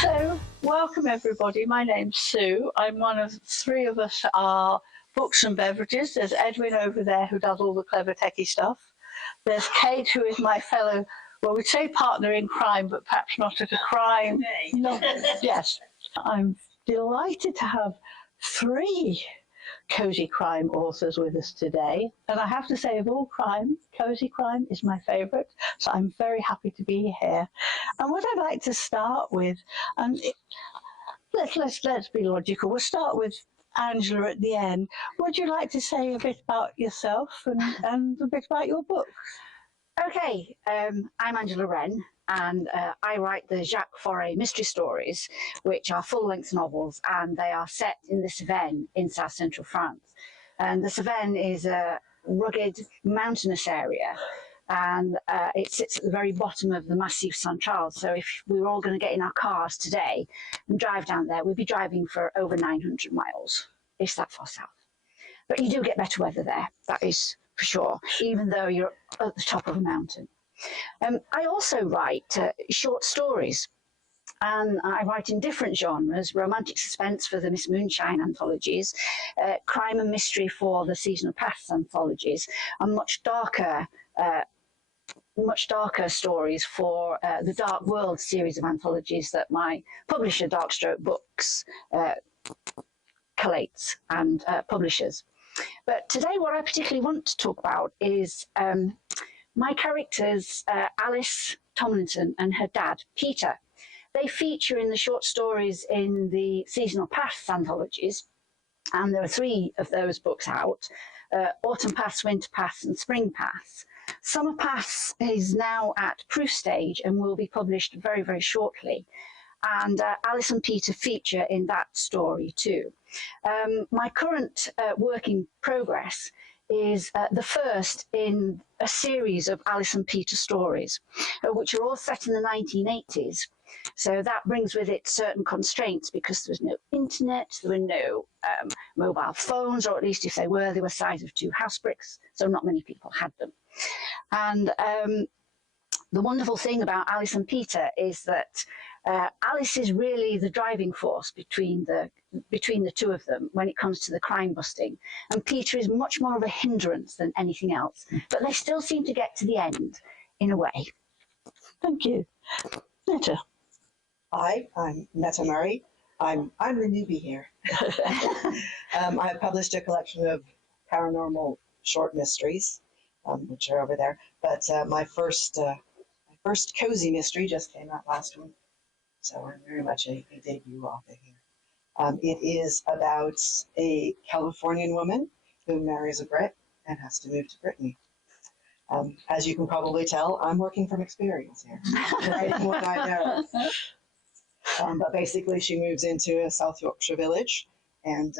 So, welcome everybody. My name's Sue. I'm one of three of us are Books and Beverages. There's Edwin over there who does all the clever techie stuff. There's Kate, who is my fellow, well, we'd say partner in crime, but perhaps not at a crime. No, yes. I'm delighted to have three Cosy Crime authors with us today. And I have to say, of all crime, Cosy Crime is my favourite. So I'm very happy to be here. And what I'd like to start with, and let's be logical. We'll start with Angela at the end. Would you like to say a bit about yourself and a bit about your book? Okay, I'm Angela Wren, and I write the Jacques Foray mystery stories, which are full-length novels, and they are set in the Cevennes in south-central France. And the Cevennes is a rugged, mountainous area, and it sits at the very bottom of the Massif Central. So if we were all going to get in our cars today and drive down there, we'd be driving for over 900 miles. It's that far south. But you do get better weather there, that is for sure, even though you're at the top of a mountain. I also write short stories, and I write in different genres: romantic suspense for the Miss Moonshine anthologies, crime and mystery for the Seasonal Pasts anthologies, and much darker stories for the Dark World series of anthologies that my publisher, Darkstroke Books, collates and publishes. But today what I particularly want to talk about is my characters, Alice Tomlinson and her dad, Peter. They feature in the short stories in the Seasonal Pasts anthologies, and there are three of those books out: Autumn Pasts, Winter Pasts and Spring Pasts. Summer Pasts is now at proof stage and will be published very, very shortly. And Alice and Peter feature in that story too. My current work in progress is the first in a series of Alice and Peter stories, which are all set in the 1980s. So that brings with it certain constraints, because there was no internet, there were no mobile phones, or at least if they were the size of two house bricks, so not many people had them. And the wonderful thing about Alice and Peter is that Alice is really the driving force between the two of them when it comes to the crime busting, and Peter is much more of a hindrance than anything else. But they still seem to get to the end in a way. Thank you. Netta. Hi, I'm Gianetta Murray. I'm the newbie here. I've published a collection of paranormal short mysteries, which are over there. But my first cozy mystery just came out last week, so I'm very much a debut author here. It is about a Californian woman who marries a Brit and has to move to Brittany. As you can probably tell, I'm working from experience here, writing what I know. But basically, she moves into a South Yorkshire village and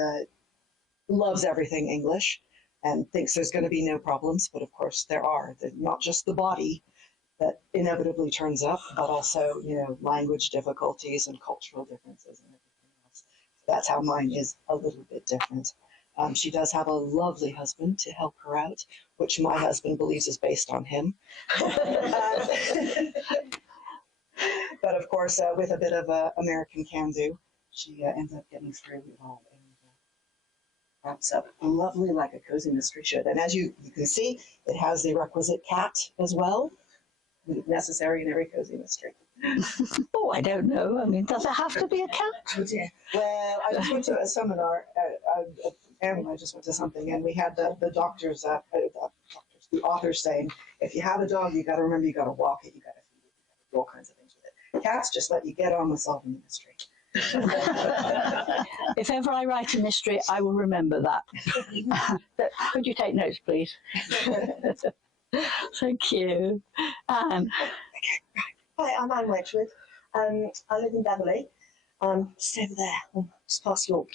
loves everything English and thinks there's going to be no problems. But of course, there are. Not just the body that inevitably turns up, but also, language difficulties and cultural differences and everything else. That's how mine is a little bit different. She does have a lovely husband to help her out, which my husband believes is based on him. But of course, with a bit of American can-do, she ends up getting through it all and wraps up lovely like a cozy mystery should. And as you can see, it has the requisite cat as well, necessary in every cozy mystery. Oh, I don't know. I mean, does it have to be a cat? Oh dear. Well, I just went to a seminar, Anne and I just went to something, and we had the doctors, the authors saying, if you have a dog, you got to remember you got to walk it, you got to feed it, you got to do all kinds of things with it. Cats just let you get on with solving the mystery. If ever I write a mystery, I will remember that. Could you take notes, please? Thank you. Anne. Hi, I'm Anne Wedgwood. I live in Beverley, just over there, just past York,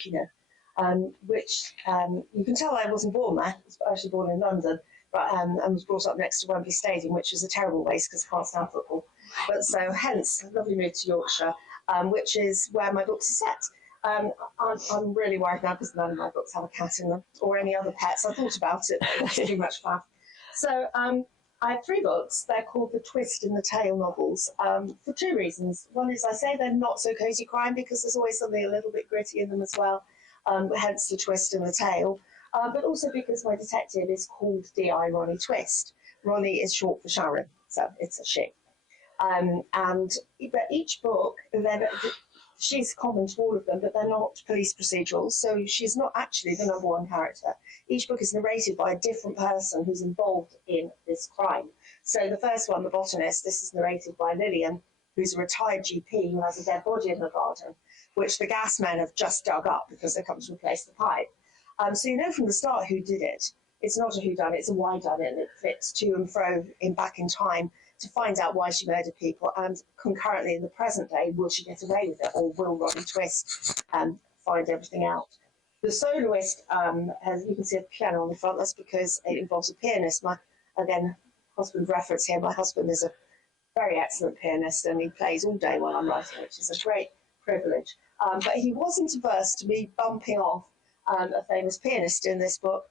which you can tell I wasn't born there. I was actually born in London, but and was brought up next to Wembley Stadium, which was a terrible waste because I can't stand football. But so hence, a lovely move to Yorkshire, which is where my books are set. I'm really worried now because none of my books have a cat in them or any other pets. I thought about it, but it was too much fun. So I have 3 books. They're called the Twist and the Tale novels for 2 reasons. One is I say they're not so cosy crime because there's always something a little bit gritty in them as well, hence the twist and the tale. But also because my detective is called D.I. Ronnie Twist. Ronnie is short for Sharon, so it's a she. But each book, she's common to all of them, but they're not police procedurals, so she's not actually the number 1 character. Each book is narrated by a different person who's involved in this crime. So the first one, The Botanist, this is narrated by Lillian, who's a retired GP who has a dead body in the garden, which the gas men have just dug up because they come to replace the pipe. So you know from the start who did it. It's not a whodunit, it's a whydunit, and it flips to and fro back in time to find out why she murdered people, and concurrently in the present day, will she get away with it, or will Ronnie Twist find everything out? The soloist has, you can see a piano on the front. That's because it involves a pianist. My, again, husband reference here. My husband is a very excellent pianist, and he plays all day while I'm writing, which is a great privilege. But he wasn't averse to me bumping off a famous pianist in this book.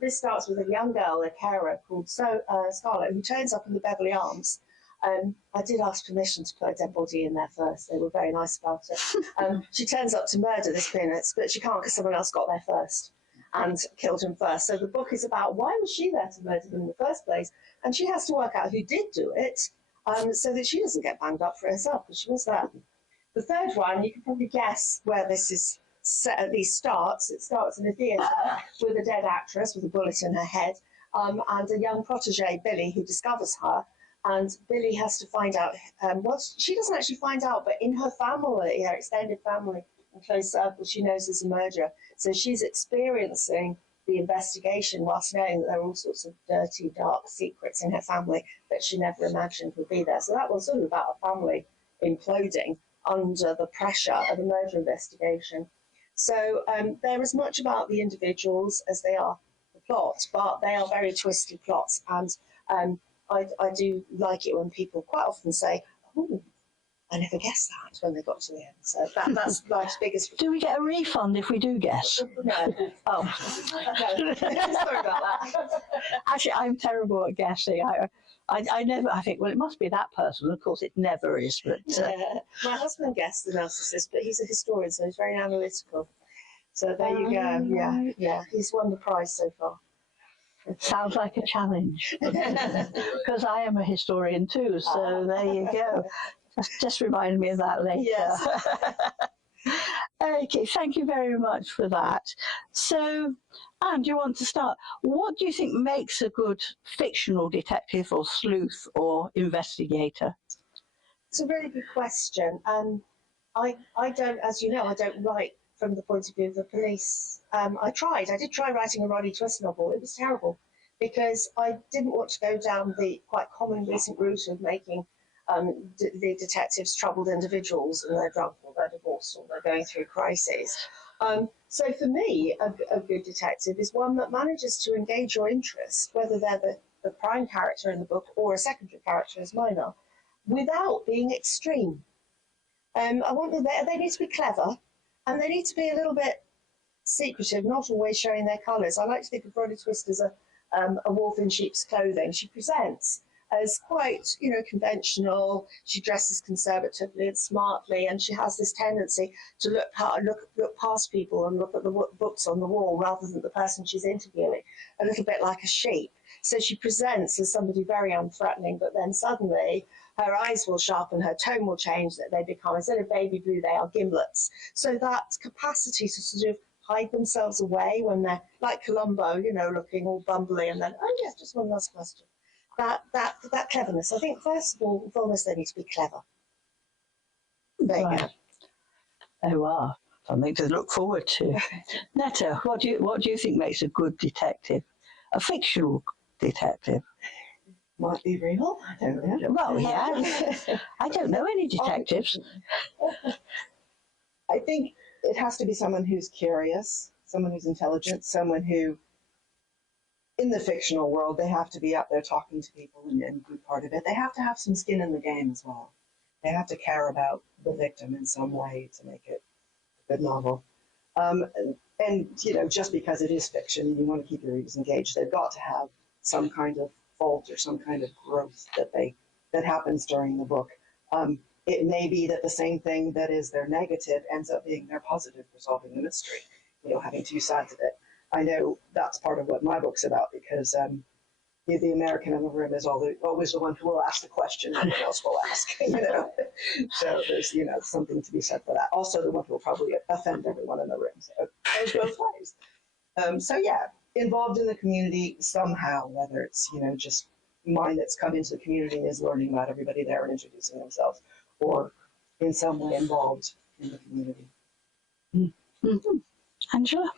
This starts with a young girl, a carer called Scarlett, who turns up in the Beverley Arms. I did ask permission to put a dead body in there first. They were very nice about it. She turns up to murder this pianist, but she can't because someone else got there first and killed him first. So the book is about why was she there to murder him in the first place? And she has to work out who did do it so that she doesn't get banged up for herself, because she was there. The third one, you can probably guess where this is at least starts. It starts in a theatre with a dead actress with a bullet in her head and a young protege, Billy, who discovers her. And Billy has to find out, she doesn't actually find out, but in her family, her extended family and close circle, she knows there's a murderer. So she's experiencing the investigation whilst knowing that there are all sorts of dirty, dark secrets in her family that she never imagined would be there. So that was sort of about a family imploding under the pressure of a murder investigation. So they're as much about the individuals as they are the plot, but they are very twisted plots. And I do like it when people quite often say, oh, I never guessed that when they got to the end. So that's life's biggest. Do we get a refund if we do guess? No. Oh. No. Sorry about that. Actually, I'm terrible at guessing. I never, I think, well, it must be that person. Of course, it never is. But My husband guessed the narcissist, but he's a historian, so he's very analytical. So there you go. Yeah. He's won the prize so far. it sounds like a challenge. Because I am a historian too, so there you go. Just remind me of that later. Yes. Okay, thank you very much for that. So, Anne, do you want to start? What do you think makes a good fictional detective or sleuth or investigator? It's a really good question. I don't, as you know, I don't write from the point of view of the police. I did try writing a Ronnie Twist novel. It was terrible because I didn't want to go down the quite common recent route of making the detectives troubled individuals, and they're drunk or they're divorced or they're going through crises. So for me, a good detective is one that manages to engage your interest, whether they're the prime character in the book or a secondary character as mine are, without being extreme. I want them, they need to be clever, and they need to be a little bit secretive, not always showing their colours. I like to think of Ronnie Twist as a wolf in sheep's clothing. She presents as quite, conventional. She dresses conservatively and smartly, and she has this tendency to look past people and look at the books on the wall rather than the person she's interviewing, a little bit like a sheep. So she presents as somebody very unthreatening, but then suddenly her eyes will sharpen, her tone will change, that they become, instead of baby blue, they are gimlets. So that capacity to sort of hide themselves away when they're like Columbo, looking all bumbly, and then, oh yes, just one last question. That cleverness. I think first of all, foremost, they need to be clever. There you go. Oh wow, something to look forward to. Netta, what do you think makes a good detective? A fictional detective? Might be real. I don't know. Well, yeah. I don't know any detectives. I think it has to be someone who's curious, someone who's intelligent, someone who, in the fictional world, they have to be out there talking to people and be part of it. They have to have some skin in the game as well. They have to care about the victim in some way to make it a good novel. And just because it is fiction and you want to keep your readers engaged, they've got to have some kind of fault or some kind of growth that happens during the book. It may be that the same thing that is their negative ends up being their positive for solving the mystery, having two sides of it. I know that's part of what my book's about, because the American in the room is always the one who will ask the question, no one else will ask, So there's, something to be said for that. Also the one who will probably offend everyone in the room. So it goes both ways. So yeah, involved in the community somehow, whether it's, just mine that's come into the community and is learning about everybody there and introducing themselves, or in some way involved in the community. Mm-hmm. Angela?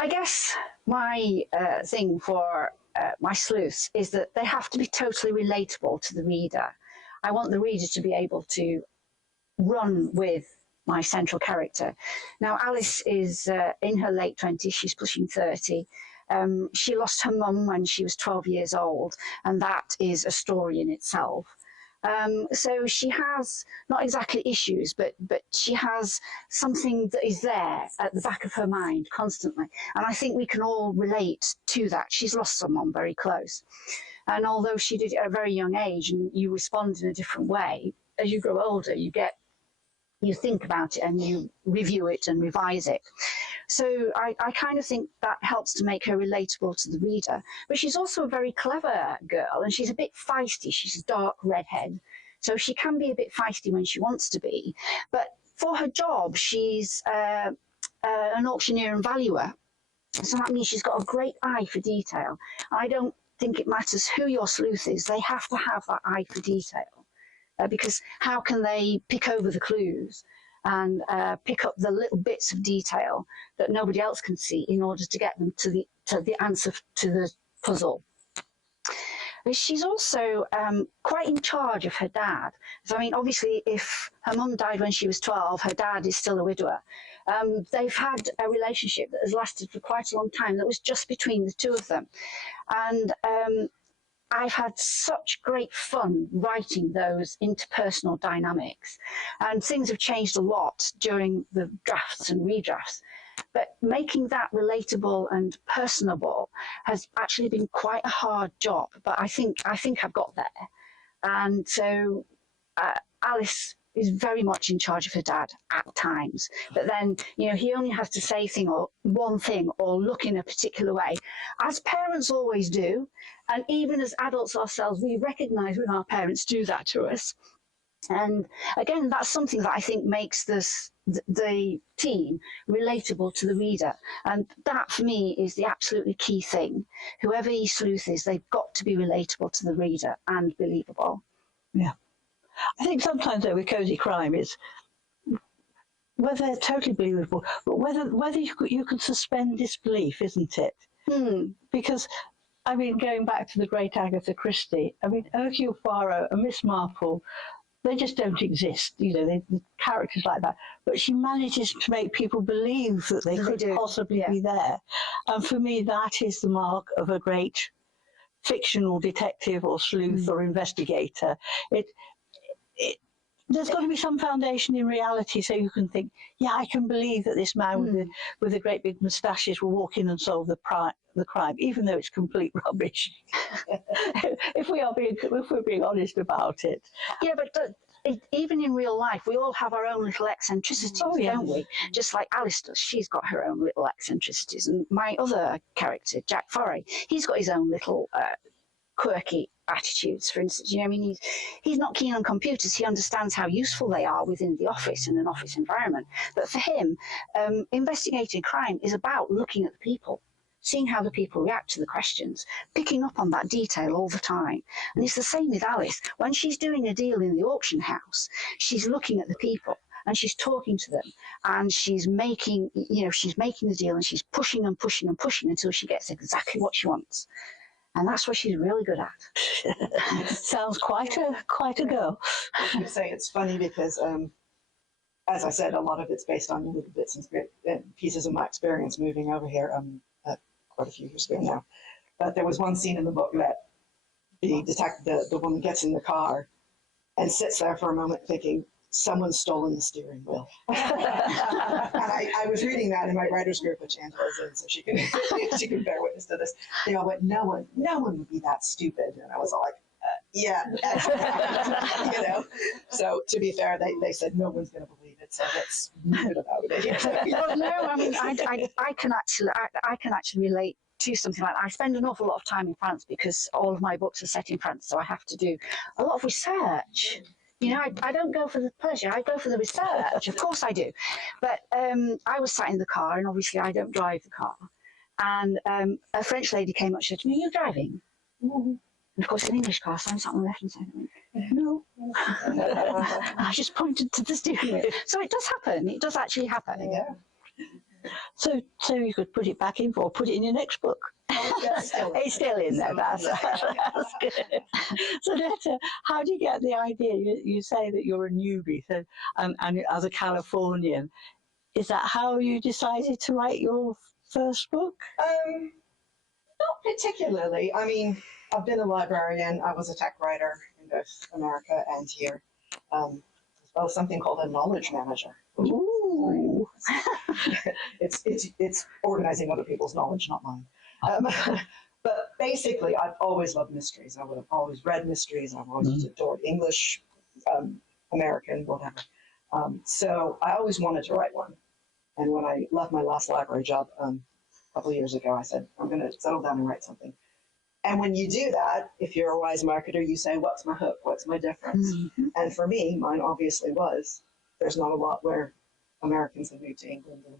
I guess my thing for my sleuths is that they have to be totally relatable to the reader. I want the reader to be able to run with my central character. Now, Alice is in her late 20s, she's pushing 30. She lost her mum when she was 12 years old, and that is a story in itself. So she has not exactly issues, but she has something that is there at the back of her mind constantly. And I think we can all relate to that. She's lost someone very close. And although she did it at a very young age and you respond in a different way, as you grow older, you think about it and you review it and revise it. So I kind of think that helps to make her relatable to the reader. But she's also a very clever girl, and she's a bit feisty. She's a dark redhead, so she can be a bit feisty when she wants to be. But for her job, she's an auctioneer and valuer. So that means she's got a great eye for detail. I don't think it matters who your sleuth is. They have to have that eye for detail. Because how can they pick over the clues and pick up the little bits of detail that nobody else can see in order to get them to the answer to the puzzle? She's also quite in charge of her dad. So, I mean, obviously, if her mum died when she was 12, her dad is still a widower. They've had a relationship that has lasted for quite a long time that was just between the two of them. And I've had such great fun writing those interpersonal dynamics, and things have changed a lot during the drafts and redrafts. But making that relatable and personable has actually been quite a hard job. But I think I've got there. And so Alice is very much in charge of her dad at times. But then, he only has to say one thing or look in a particular way, as parents always do. And even as adults ourselves, we recognise when our parents do that to us. And again, that's something that I think makes the team relatable to the reader. And that, for me, is the absolutely key thing. Whoever your sleuth is, they've got to be relatable to the reader and believable. Yeah. I think sometimes, though, with Cosy Crime, it's whether they're totally believable, but whether you can suspend disbelief, isn't it? Because, I mean, going back to the great Agatha Christie, I mean, Hercule Poirot and Miss Marple, they just don't exist, the characters like that. But she manages to make people believe that they could possibly be there. And for me, that is the mark of a great fictional detective or sleuth or investigator. There's got to be some foundation in reality, so you can think, yeah, I can believe that this man with the great big moustaches will walk in and solve the crime, even though it's complete rubbish. if we're being honest about it. Yeah, but even in real life, we all have our own little eccentricities, don't we? Just like Alice does, she's got her own little eccentricities, and my other character, Jack Forey, he's got his own little quirky attitudes. For instance, I mean, he's not keen on computers. He understands how useful they are within the office and an office environment. But for him, investigating crime is about looking at the people, seeing how the people react to the questions, picking up on that detail all the time. And it's the same with Alice. When she's doing a deal in the auction house, she's looking at the people and she's talking to them, and she's making the deal, and she's pushing and pushing and pushing until she gets exactly what she wants. And that's what she's really good at. Sounds quite a girl. I would say it's funny because, as I said, a lot of it's based on little bits and pieces of my experience moving over here quite a few years ago now. But there was one scene in the book that the woman gets in the car and sits there for a moment thinking, someone's stolen the steering wheel. And I was reading that in my writer's group, which Angela's in, so she can bear witness to this. They all went, no one would be that stupid. And I was all like, yeah, you know. So to be fair, they said no one's going to believe it, so let's move it about it. Well, no, I mean, I can actually relate to something like that. I spend an awful lot of time in France because all of my books are set in France, so I have to do a lot of research. You know, I don't go for the pleasure, I go for the research. Of course I do. But I was sat in the car, and obviously I don't drive the car. And a French lady came up, she said to me, "Are you driving?" Mm-hmm. And of course, it's an English car, so I'm sat on the left-hand side. I went, no. I just pointed to the steering wheel. So it does happen. It does actually happen. Yeah. So you could put it back in or put it in your next book. It's still in there. That's good. So Netta, how do you get the idea? You say that you're a newbie, so, and as a Californian, is that how you decided to write your first book? Not particularly. I mean, I've been a librarian. I was a tech writer in both America and here. As well as something called a knowledge manager. Ooh. It's organizing other people's knowledge, not mine. But basically, I've always loved mysteries. I would have always read mysteries. I've always adored English, American, whatever. So I always wanted to write one. And when I left my last library job a couple of years ago, I said, I'm going to settle down and write something. And when you do that, if you're a wise marketer, you say, what's my hook? What's my difference? Mm-hmm. And for me, mine obviously was, there's not a lot where Americans have moved to England and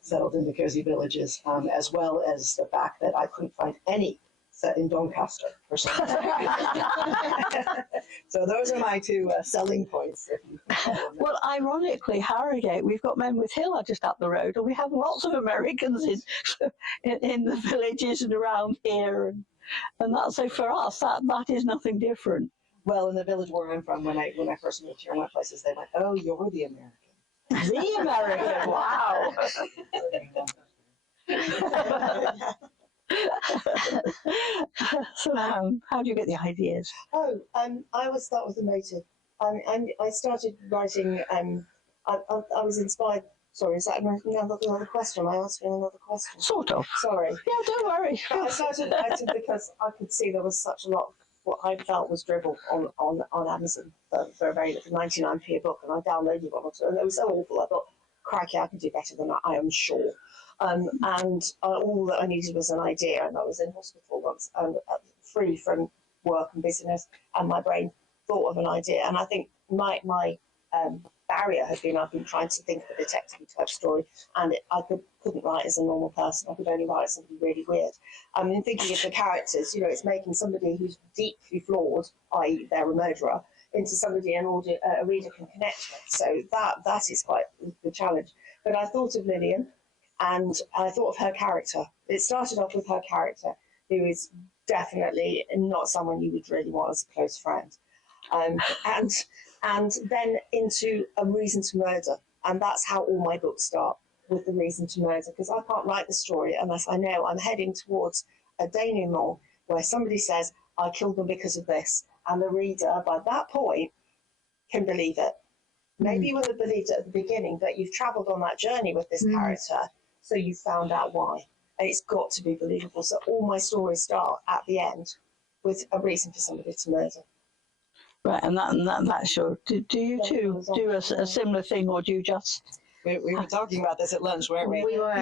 settled into cozy villages, as well as the fact that I couldn't find any set in Doncaster or something. So those are my two selling points. If you can follow them. Well, ironically, Harrogate, we've got Menwith Hill just up the road, and we have lots of Americans in the villages and around here, and that, so for us, that is nothing different. Well, in the village where I'm from, when I first moved here and went places, they went, "Oh, you're the American." The American, wow. So how do you get the ideas? I always start with the motive. I started writing. I was inspired. Sorry, is that another question? Am I answering another question? Sort of. Sorry. Yeah, don't worry. I started writing because I could see there was such a lot of what I felt was dribble on Amazon for a very little 99p a book, and I downloaded one or two, and it was so awful. I thought, crikey, I can do better than that, I am sure. And all that I needed was an idea, and I was in hospital once, and free from work and business, and my brain thought of an idea. And I think my barrier had been, I've been trying to think of a detective type story, and I couldn't write as a normal person. I could only write as somebody really weird. I mean, thinking of the characters, it's making somebody who's deeply flawed, i.e. they're a murderer, into somebody a reader can connect with. So that is quite the challenge. But I thought of Lillian, and I thought of her character. It started off with her character, who is definitely not someone you would really want as a close friend. And then into a reason to murder. And that's how all my books start, with the reason to murder, because I can't write the story unless I know I'm heading towards a denouement where somebody says, I killed them because of this. And the reader, by that point, can believe it. Maybe you wouldn't have believed it at the beginning, but you've travelled on that journey with this character, so you found out why. And it's got to be believable. So all my stories start at the end with a reason for somebody to murder. Right, and that's your. Do you two do a similar thing, or do you just? We were talking about this at lunch, weren't we? We were.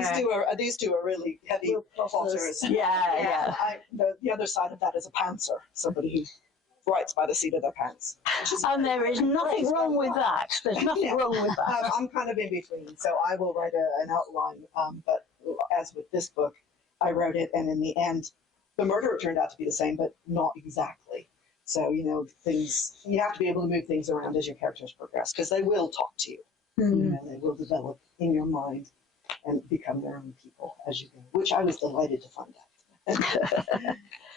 These two are really heavy plotters. Yeah. The other side of that is a pantser, somebody who writes by the seat of their pants. And there is nothing wrong with that. There's nothing wrong with that. I'm kind of in between, so I will write an outline. But as with this book, I wrote it, and in the end, the murderer turned out to be the same, but not exactly. So, things, you have to be able to move things around as your characters progress, because they will talk to you. They will develop in your mind and become their own people as you go, which I was delighted to find out.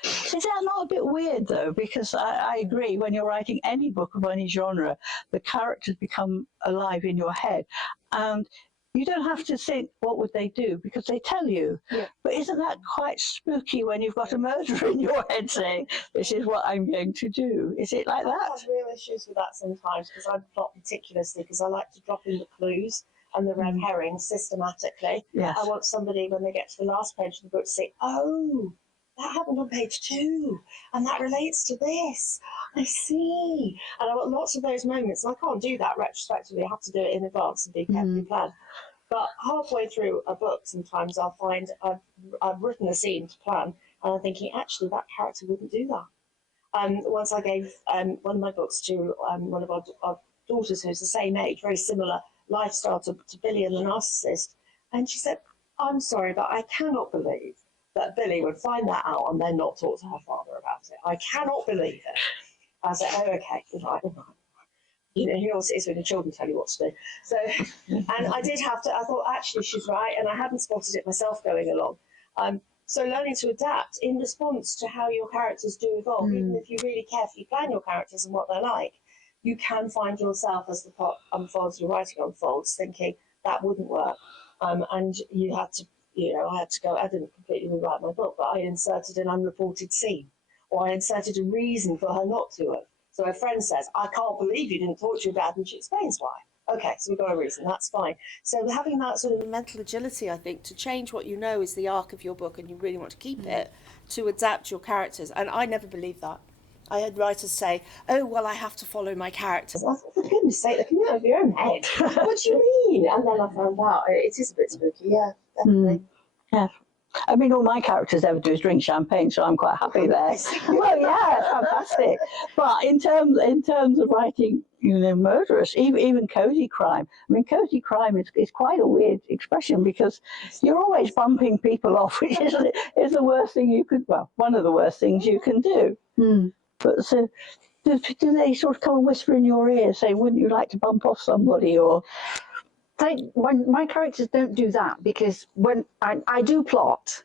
Is that not a bit weird, though? Because I agree, when you're writing any book of any genre, the characters become alive in your head. And you don't have to think, what would they do? Because they tell you. Yeah. But isn't that quite spooky when you've got a murderer in your head saying, this is what I'm going to do? Is it like I that? have real issues with that sometimes because I plot meticulously because I like to drop in the clues and the red herrings systematically. Yes. I want somebody, when they get to the last page of the book, to say, oh, that happened on page 2 and that relates to this. I see. And I want lots of those moments. And I can't do that retrospectively. I have to do it in advance and be carefully planned. But halfway through a book, sometimes I'll find I've written a scene to plan and I'm thinking, actually, that character wouldn't do that. Once I gave one of my books to one of our daughters who's the same age, very similar lifestyle to Billy and the Narcissist, and she said, I'm sorry, but I cannot believe that Billy would find that out and then not talk to her father about it. I cannot believe it. I said, oh, okay, right. You know what it is when your children tell you what to do. So, and I did have to, I thought, actually, she's right, and I hadn't spotted it myself going along. So learning to adapt in response to how your characters do evolve, even if you really carefully plan your characters and what they're like, you can find yourself as the plot unfolds, your writing unfolds, thinking that wouldn't work. And you had to, I had to go, I didn't completely rewrite my book, but I inserted an unreported scene, or I inserted a reason for her not to have. So a friend says, I can't believe you didn't talk to your dad, and she explains why. Okay, so we've got a reason, that's fine. So having that sort of mental agility, I think, to change what you know is the arc of your book and you really want to keep it, to adapt your characters. And I never believed that. I had writers say, oh, well, I have to follow my characters. I thought, for goodness sake, they come out of your own head. What do you mean? And then I found out it is a bit spooky, yeah, definitely. Yeah. I mean, all my characters ever do is drink champagne, so I'm quite happy there. Well, yeah, fantastic. But in terms of writing, murderous, even cozy crime. I mean, cozy crime is quite a weird expression because you're always bumping people off, which is the worst thing you could. Well, one of the worst things you can do. But so, do they sort of come and whisper in your ear, say, "Wouldn't you like to bump off somebody?" Or when my characters don't do that, because when I do plot,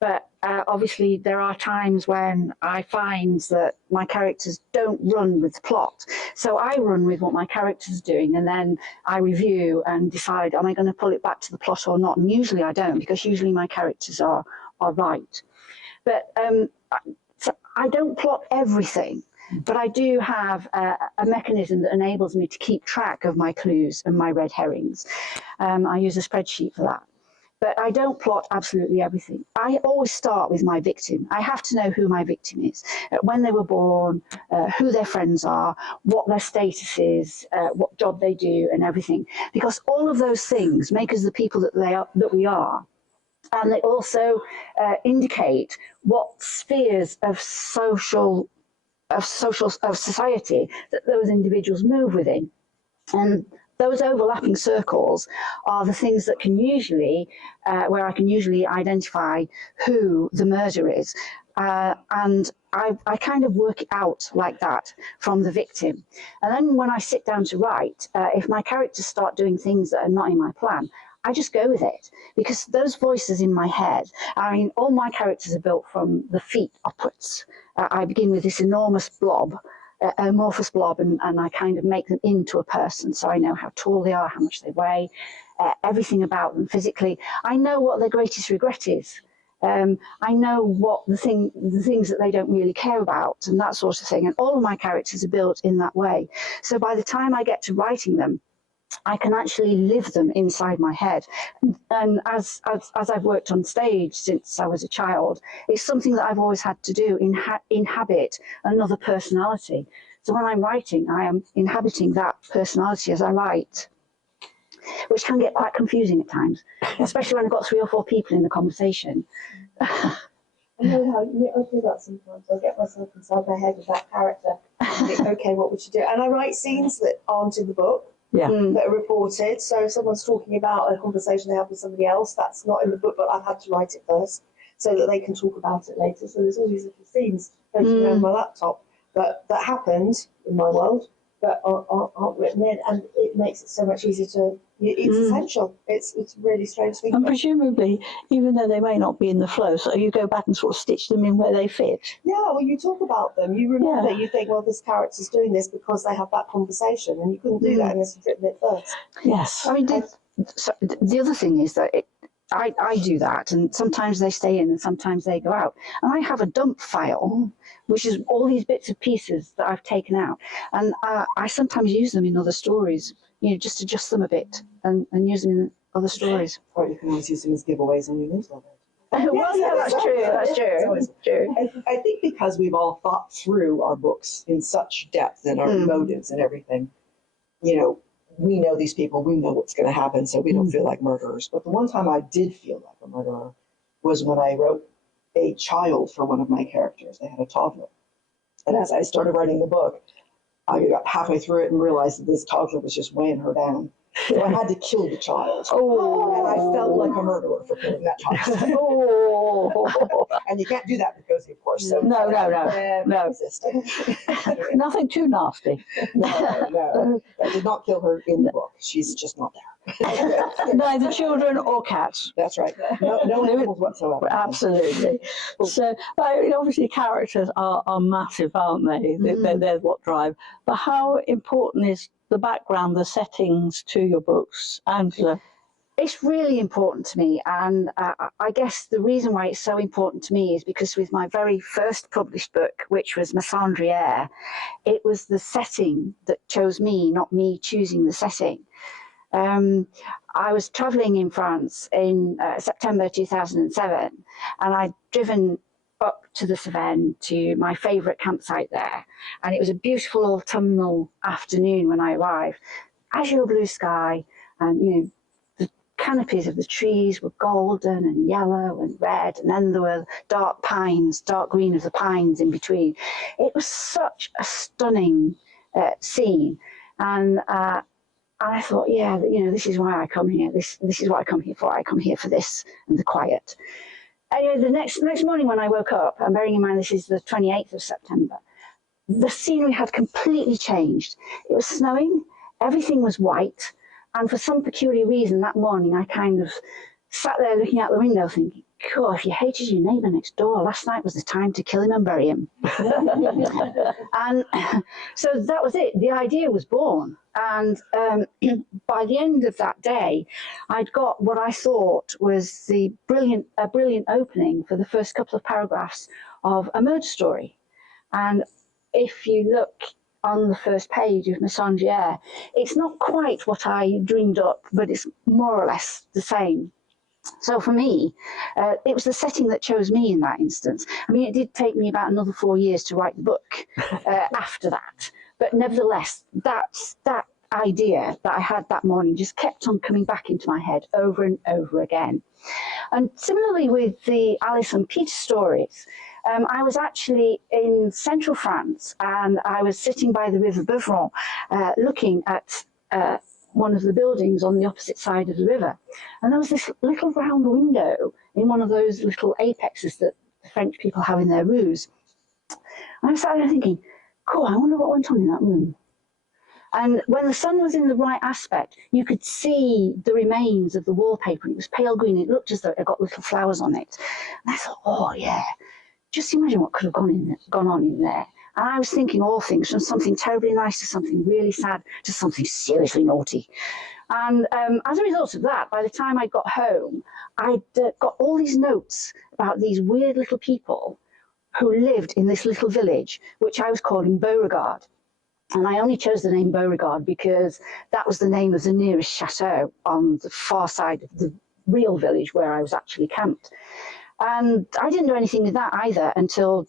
but obviously there are times when I find that my characters don't run with the plot. So I run with what my character's doing, and then I review and decide, am I going to pull it back to the plot or not? And usually I don't, because usually my characters are right. But so I don't plot everything. But I do have a mechanism that enables me to keep track of my clues and my red herrings. I use a spreadsheet for that. But I don't plot absolutely everything. I always start with my victim. I have to know who my victim is, when they were born, who their friends are, what their status is, what job they do, and everything. Because all of those things make us the people that we are. And they also indicate what spheres of society that those individuals move within. And those overlapping circles are the things that can usually, where I can usually identify who the murderer is. And I kind of work it out like that from the victim. And then when I sit down to write, if my characters start doing things that are not in my plan, I just go with it, because those voices in my head, I mean, all my characters are built from the feet upwards. I begin with this enormous blob, amorphous blob, and I kind of make them into a person. So I know how tall they are, how much they weigh, everything about them physically. I know what their greatest regret is. I know what the things that they don't really care about, and that sort of thing. And all of my characters are built in that way. So by the time I get to writing them, I can actually live them inside my head. And as I've worked on stage since I was a child, it's something that I've always had to do, inhabit another personality. So when I'm writing, I am inhabiting that personality as I write, which can get quite confusing at times, especially when I've got 3 or 4 people in the conversation. I know how I do that sometimes. I get myself inside my head with that character and think, okay, what would you do? And I write scenes that aren't in the book. That are reported. So if someone's talking about a conversation they have with somebody else, that's not in the book, but I've had to write it first so that they can talk about it later. So there's all these little scenes floating around my laptop that happened in my world, but aren't written in, and it makes it so much easier to. It's essential. It's a really strange thing. And presumably, even though they may not be in the flow, so you go back and sort of stitch them in where they fit. Yeah, well, you talk about them. You remember. You think, well, this character's doing this because they have that conversation, and you couldn't do that unless you'd written it first. Yes. I mean, so the other thing is that I do that, and sometimes they stay in and sometimes they go out. And I have a dump file, which is all these bits and pieces that I've taken out. And I sometimes use them in other stories, just adjust them a bit and use them in other stories. Or you can always use them as giveaways on your newsletter. Well, yeah, that's true. That's true. That's true. I think because we've all thought through our books in such depth and our motives and everything, we know these people, we know what's going to happen, so we don't feel like murderers. But the one time I did feel like a murderer was when I wrote a child for one of my characters. They had a toddler. And as I started writing the book, I got halfway through it and realized that this toddler was just weighing her down. So I had to kill the child. Oh. And I felt like a murderer for killing that child. Oh. And you can't do that with Cosy, of course. So No. resisting. Nothing too nasty. No. I did not kill her in the book. She's just not there. Neither children or cats. That's right. No animals whatsoever. Absolutely. So, obviously, characters are massive, aren't they? They're what drive. But how important is the background, the settings to your books, Angela? It's really important to me, and I guess the reason why it's so important to me is because with my very first published book, which was Messandriere, it was the setting that chose me, not me choosing the setting. I was travelling in France in September 2007, and I'd driven up to the Cevennes to my favourite campsite there, and it was a beautiful autumnal afternoon when I arrived. Azure blue sky, and the canopies of the trees were golden and yellow and red, and then there were dark pines, dark green of the pines in between. It was such a stunning scene, and I thought, this is why I come here. This is what I come here for. I come here for this and the quiet. Anyway, the next morning when I woke up, and bearing in mind this is the 28th of September, the scenery had completely changed. It was snowing, everything was white, and for some peculiar reason that morning I kind of sat there looking out the window thinking, God, if you hated your neighbour next door, last night was the time to kill him and bury him. And so that was it. The idea was born. And by the end of that day, I'd got what I thought was a brilliant opening for the first couple of paragraphs of a murder story. And if you look on the first page of Messandriere, it's not quite what I dreamed up, but it's more or less the same. So for me, it was the setting that chose me in that instance. I mean, it did take me about another 4 years to write the book after that. But nevertheless, that idea that I had that morning just kept on coming back into my head over and over again. And similarly with the Alice and Peter stories, I was actually in central France, and I was sitting by the river Beverages looking at one of the buildings on the opposite side of the river. And there was this little round window in one of those little apexes that the French people have in their roofs. And I sat there thinking, cool, I wonder what went on in that room. And when the sun was in the right aspect, you could see the remains of the wallpaper. It was pale green. It looked as though it had got little flowers on it. And I thought, oh, yeah, just imagine what could have gone on in there. And I was thinking all things, from something terribly nice to something really sad to something seriously naughty. And as a result of that, by the time I got home, I'd got all these notes about these weird little people who lived in this little village, which I was calling Beauregard. And I only chose the name Beauregard because that was the name of the nearest chateau on the far side of the real village where I was actually camped. And I didn't do anything with that either until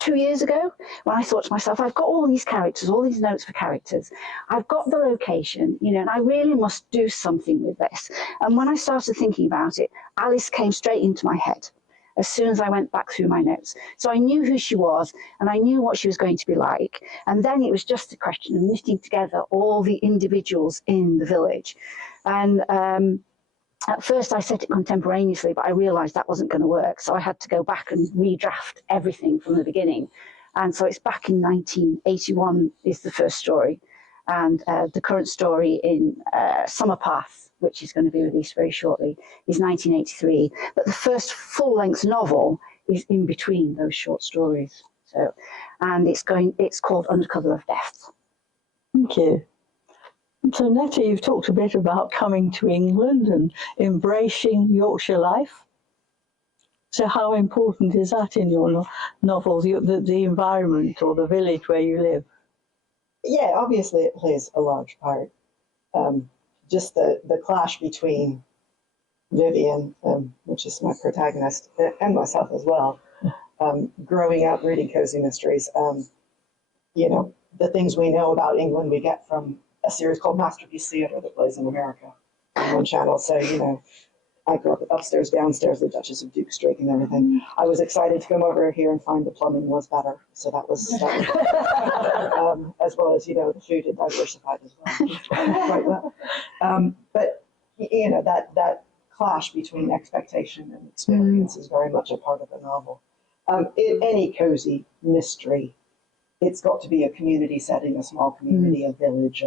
2 years ago, when I thought to myself, I've got all these characters, all these notes for characters. I've got the location, and I really must do something with this. And when I started thinking about it, Alice came straight into my head as soon as I went back through my notes. So I knew who she was, and I knew what she was going to be like. And then it was just a question of knitting together all the individuals in the village. And at first I set it contemporaneously, but I realised that wasn't going to work. So I had to go back and redraft everything from the beginning. And so it's back in 1981 is the first story. And the current story in Summer Path, which is going to be released very shortly, is 1983. But the first full-length novel is in between those short stories. So, and it's called Under Cover of Death. Thank you. So, Netta, you've talked a bit about coming to England and embracing Yorkshire life. So how important is that in your novel, the environment or the village where you live? Yeah, obviously it plays a large part. Just the clash between Vivian, which is my protagonist, and myself as well, growing up reading cozy mysteries. You know, the things we know about England we get from a series called Masterpiece Theatre that plays in America on one channel. So, you know, I grew up upstairs, downstairs, the Duchess of Duke Street and everything. I was excited to come over here and find the plumbing was better. So that was as well as, you know, the food had diversified as well. Quite well. But, you know, that clash between expectation and experience is very much a part of the novel. In any cozy mystery, it's got to be a community setting, a small community, a village.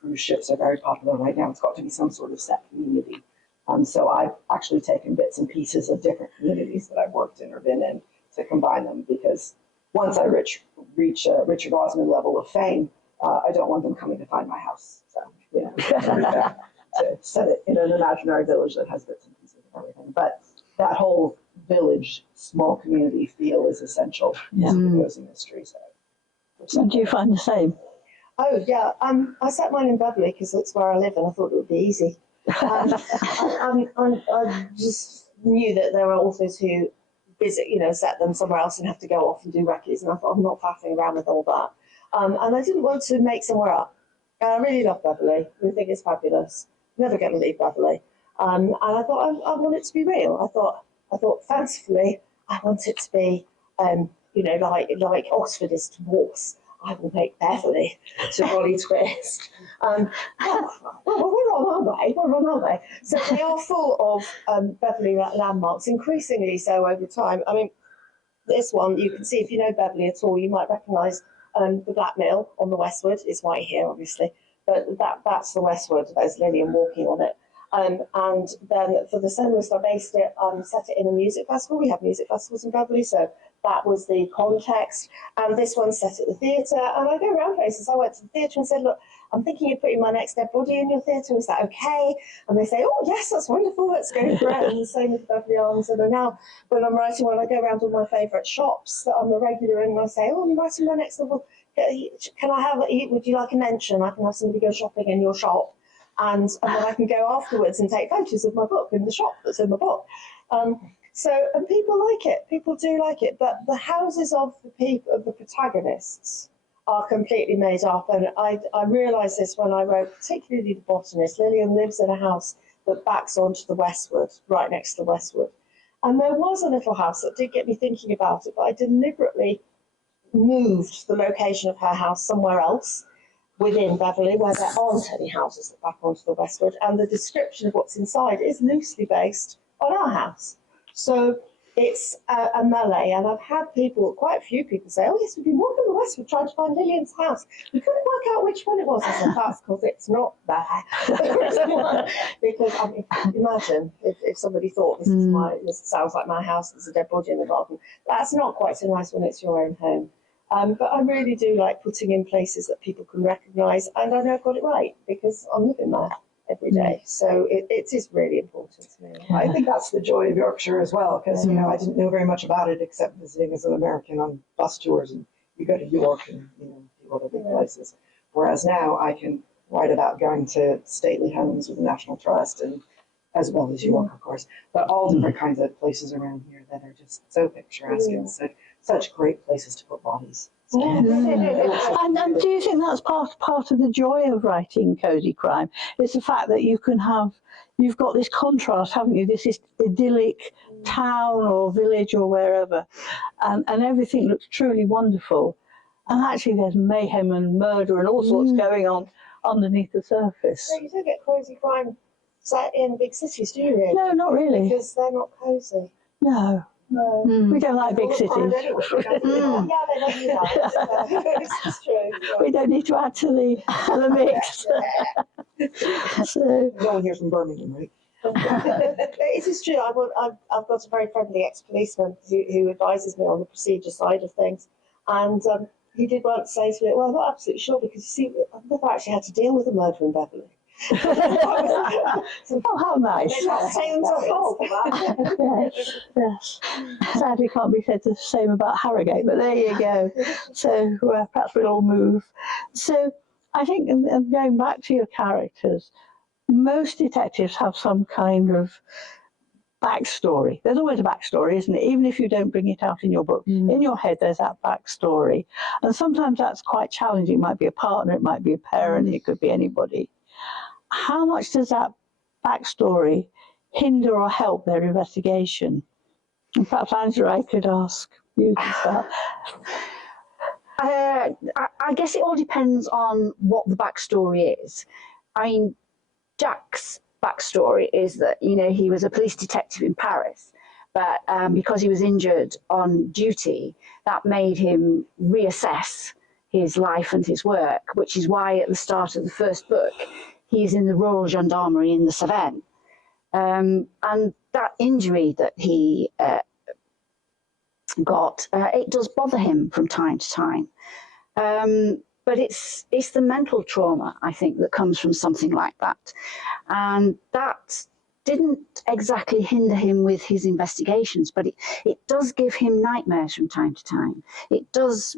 Cruise ships are very popular right now. It's got to be some sort of set community. So I've actually taken bits and pieces of different communities that I've worked in or been in to combine them, because once I reach a Richard Osman level of fame, I don't want them coming to find my house. So, you know, to set it in an imaginary village that has bits and pieces of everything. But that whole village, small community feel is essential to the cozy mystery. So, And do you find the same? Oh yeah, I set mine in Beverley because it's where I live, and I thought it would be easy. I just knew that there are authors who visit, you know, set them somewhere else and have to go off and do recce's, and I thought I'm not faffing around with all that. And I didn't want to make somewhere up. I really love Beverley. I think it's fabulous. Never going to leave Beverley. And I thought I want it to be real. I thought fancifully I want it to be, you know, like Oxford is to Morse. I will make Beverley to Bolly Twist. Well, we're on our way. So they are full of Beverley landmarks, increasingly so over time. I mean, this one, you can see, if you know Beverley at all, you might recognise the Black Mill on the westward. It's white here, obviously, but that's the westward. There's Lillian walking on it. And then for the soloist, I set it in a music festival. We have music festivals in Beverley, so that was the context. And this one's set at the theatre. And I go around places. I went to the theatre and said, look, I'm thinking of putting my next dead body in your theatre. Is that okay? And they say, oh, yes, that's wonderful. Let's go for it. And the same with Beverley Arms. And now, when I'm writing one, I go around all my favourite shops that I'm a regular in, and I say, oh, I'm writing my next novel. Can I have, would you like a mention? I can have somebody go shopping in your shop. And then I can go afterwards and take photos of my book in the shop that's in the book. And people like it. People do like it. But the houses of the protagonists are completely made up. And I realised this when I wrote, particularly The Botanist. Lillian lives in a house that backs onto the westward, right next to the westward. And there was a little house that did get me thinking about it, but I deliberately moved the location of her house somewhere else within Beverley, where there aren't any houses that back onto the westward, and the description of what's inside is loosely based on our house. So it's a melee, and I've had quite a few people say, oh yes, we've been walking the westward trying to find Lillian's house. We couldn't work out which one it was. I said, that's because it's not there. Because I mean, imagine if somebody thought this sounds like my house, there's a dead body in the garden. That's not quite so nice when it's your own home. But I really do like putting in places that people can recognise, and I know I've got it right because I'm living there every day. So it is really important to me. I think that's the joy of Yorkshire as well, because you know I didn't know very much about it except visiting as an American on bus tours, and you go to York and you know a few other big places. Whereas now I can write about going to stately homes with the National Trust, and as well as York, of course, but all different kinds of places around here that are just so picturesque and such great places to put bodies. So. And do you think that's part of the joy of writing cozy crime? It's the fact that you've got this contrast, haven't you? This idyllic town or village or wherever, and everything looks truly wonderful. And actually, there's mayhem and murder and all sorts going on underneath the surface. So you don't get cozy crime set in big cities, do you? Really? No, not really. Because they're not cozy. No. No. We don't like big cities. Yeah, they don't do that. It's true. We don't need to add to the mix. So. No one here's from Birmingham, right? It is true. I've got a very friendly ex-policeman who advises me on the procedure side of things, and he did once say to me, well, I'm not absolutely sure because, you see, I've never actually had to deal with a murder in Beverley. Oh, how nice. Yes. Sadly, can't be said the same about Harrogate, but there you go. So perhaps we'll all move. So I think, and going back to your characters, most detectives have some kind of backstory. There's always a backstory, isn't it? Even if you don't bring it out in your book, in your head there's that backstory. And sometimes that's quite challenging. It might be a partner, it might be a parent, it could be anybody. How much does that backstory hinder or help their investigation? And perhaps, Angela, I could ask you to start. I guess it all depends on what the backstory is. I mean, Jack's backstory is that, you know, he was a police detective in Paris, but because he was injured on duty, that made him reassess his life and his work, which is why at the start of the first book, he's in the Royal Gendarmerie in the Cevennes. And that injury that he got, it does bother him from time to time. But it's the mental trauma, I think, that comes from something like that. And that didn't exactly hinder him with his investigations, but it does give him nightmares from time to time. It does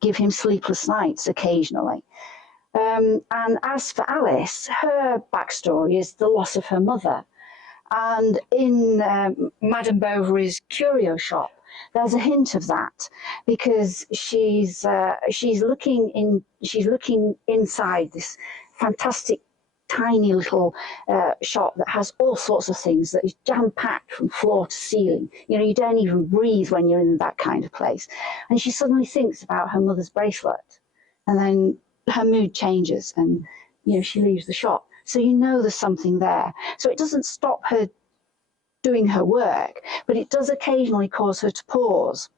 give him sleepless nights occasionally. And as for Alice, her backstory is the loss of her mother. And in Madame Bovary's curio shop, there's a hint of that because she's looking inside this fantastic tiny little shop that has all sorts of things that is jam packed from floor to ceiling. You know, you don't even breathe when you're in that kind of place. And she suddenly thinks about her mother's bracelet, and then her mood changes, and you know she leaves the shop. So you know there's something there. So it doesn't stop her doing her work, but it does occasionally cause her to pause.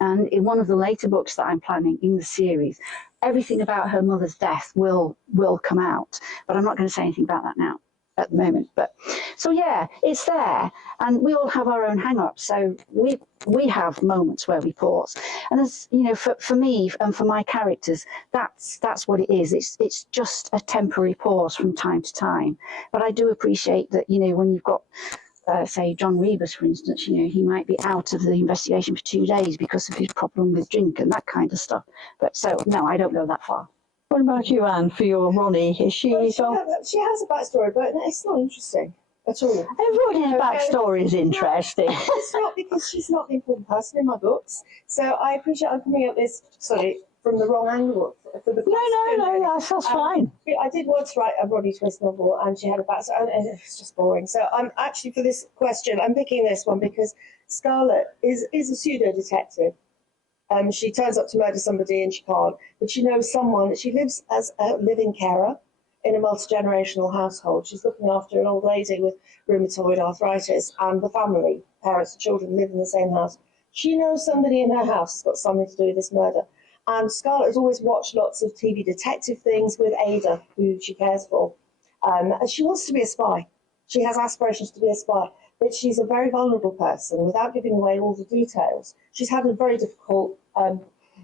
And in one of the later books that I'm planning in the series, everything about her mother's death will come out. But I'm not going to say anything about that now at the moment. But so yeah, it's there, and we all have our own hang-ups. So we have moments where we pause, and as you know, for me and for my characters, that's what it is. It's just a temporary pause from time to time. But I do appreciate that, you know, when you've got say John Rebus, for instance, you know, he might be out of the investigation for 2 days because of his problem with drink and that kind of stuff. But so, no, I don't go that far. What about you, Anne, for your Ronnie? Is she... Well, she has a backstory, but it's not interesting at all. Everybody's backstory is interesting. It's not, because she's not the important person in my books. So I appreciate I'm coming at this, sorry, from the wrong angle. For the No, that's fine. I did once write a Roddy Twist novel, and she had a backstory, and it's just boring. So I'm actually, for this question, I'm picking this one because Scarlett is a pseudo detective. She turns up to murder somebody and she can't, but she knows someone. She lives as a living carer in a multi-generational household. She's looking after an old lady with rheumatoid arthritis, and the family, parents and children, live in the same house. She knows somebody in her house has got something to do with this murder. And Scarlett has always watched lots of TV detective things with Ada, who she cares for. And she wants to be a spy. She has aspirations to be a spy, but she's a very vulnerable person without giving away all the details. She's had a very difficult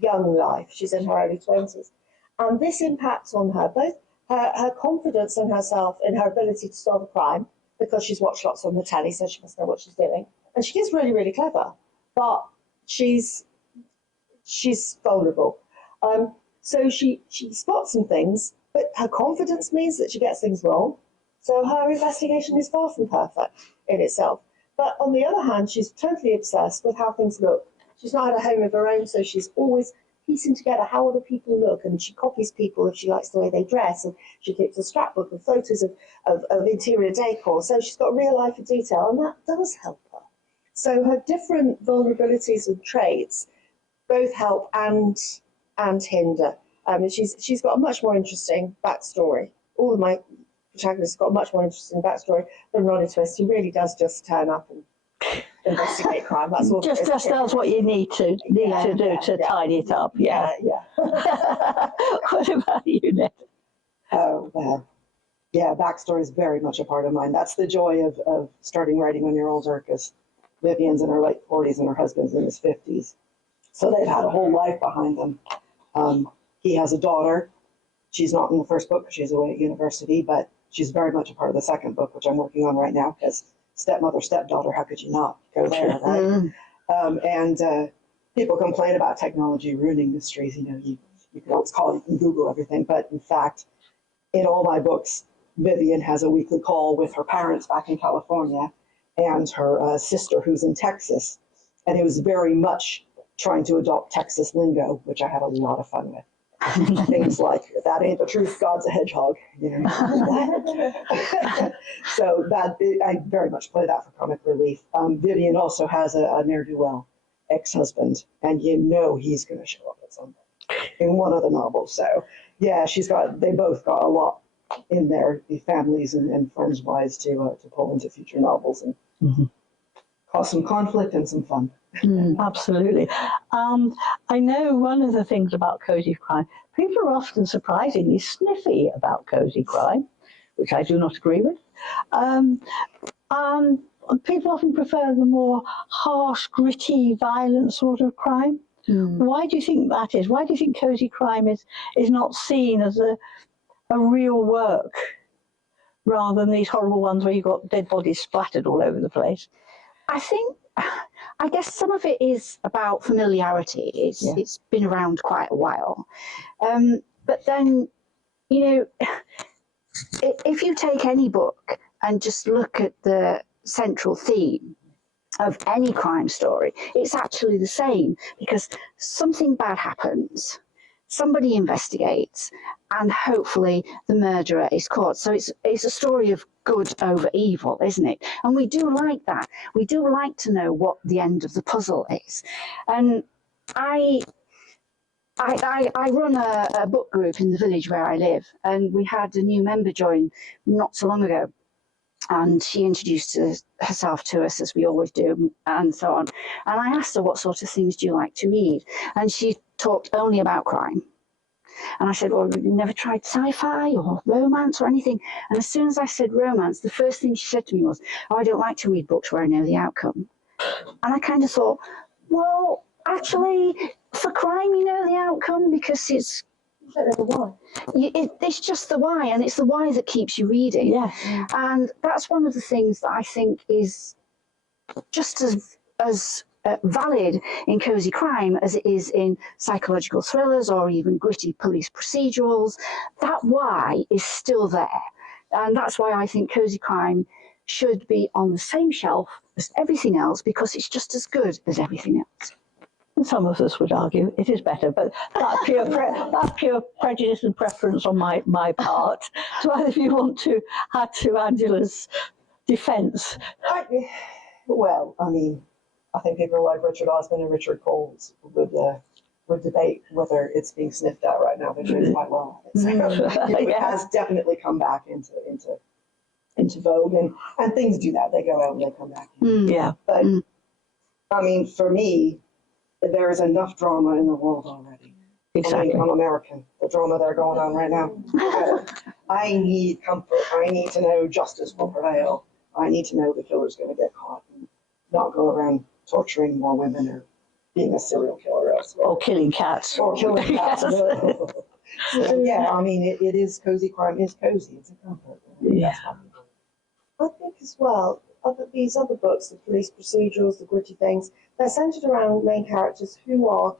young life. She's in her early 20s. And this impacts on her, both her confidence in herself and her ability to solve a crime, because she's watched lots on the telly, so she must know what she's doing. And she is really, really clever, but she's vulnerable. So she spots some things, but her confidence means that she gets things wrong. So her investigation is far from perfect in itself. But on the other hand, she's totally obsessed with how things look. She's not had a home of her own, so she's always piecing together how other people look, and she copies people if she likes the way they dress, and she keeps a scrapbook of photos of interior decor. So she's got real life of detail, and that does help her. So her different vulnerabilities and traits both help and hinder. She's got a much more interesting backstory. All of my protagonists got a much more interesting backstory than Ronnie Twist. He really does just turn up and investigate crime. That's all. Just does what you need to do to tidy it up. Yeah. What about you, Ned? Oh, well, yeah, backstory is very much a part of mine. That's the joy of starting writing when you're older, because Vivian's in her late 40s and her husband's in his 50s. So they've had a whole life behind them. He has a daughter. She's not in the first book because she's away at university, but she's very much a part of the second book, which I'm working on right now, because stepmother, stepdaughter, how could you not go there, right? And people complain about technology ruining mysteries. You can always call, you can Google everything, but in fact, in all my books, Vivian has a weekly call with her parents back in California and her sister who's in Texas. And it was very much trying to adopt Texas lingo, which I had a lot of fun with. Things like, that ain't the truth, God's a hedgehog. So I very much play that for comic relief. Vivian also has a ne'er-do-well ex-husband, and he's going to show up at some point in one of the novels. So yeah, they both got a lot in their families and friends wise to pull into future novels and cause some conflict and some fun. Absolutely. I know one of the things about Cosy Crime, people are often surprisingly sniffy about Cosy Crime, which I do not agree with. People often prefer the more harsh, gritty, violent sort of crime. Why do you think that is? Why do you think Cosy Crime is not seen as a real work rather than these horrible ones where you've got dead bodies splattered all over the place? I guess some of it is about familiarity. It's been around quite a while. But then, if you take any book and just look at the central theme of any crime story, it's actually the same, because something bad happens, somebody investigates, and hopefully the murderer is caught. So it's a story of good over evil, isn't it? And we do like that. We do like to know what the end of the puzzle is. And I run a book group in the village where I live, and we had a new member join not so long ago. And she introduced herself to us, as we always do, and so on. And I asked her, what sort of things do you like to read? And she talked only about crime. And I said, well, you never tried sci-fi or romance or anything? And as soon as I said romance, the first thing she said to me was, oh, I don't like to read books where I know the outcome. And I kind of thought, well, actually, for crime, you know the outcome because it's... It's just the why, and it's the why that keeps you reading. Yes. And that's one of the things that I think is just as valid in Cosy Crime as it is in psychological thrillers or even gritty police procedurals. That why is still there. And that's why I think Cosy Crime should be on the same shelf as everything else, because it's just as good as everything else. And some of us would argue it is better, but that's pure prejudice and preference on my part. So if you want to add to Angela's defence. Well, I mean, I think people like Richard Osman and Richard Coles would debate whether it's being sniffed at right now. They're doing quite well. So it has definitely come back into vogue, and things do that. They go out and they come back in. Yeah. But I mean, for me, there is enough drama in the world already. Exactly. I'm American. The drama that are going on right now. I need comfort. I need to know justice will prevail. I need to know the killer's going to get caught and not go around torturing more women or being a serial killer elsewhere. Or killing cats. Or killing cats. So, yeah, I mean, it is Cosy Crime is cozy. It's a comfort. Yeah. I think as well, these other books, the police procedurals, the gritty things, they're centered around main characters who are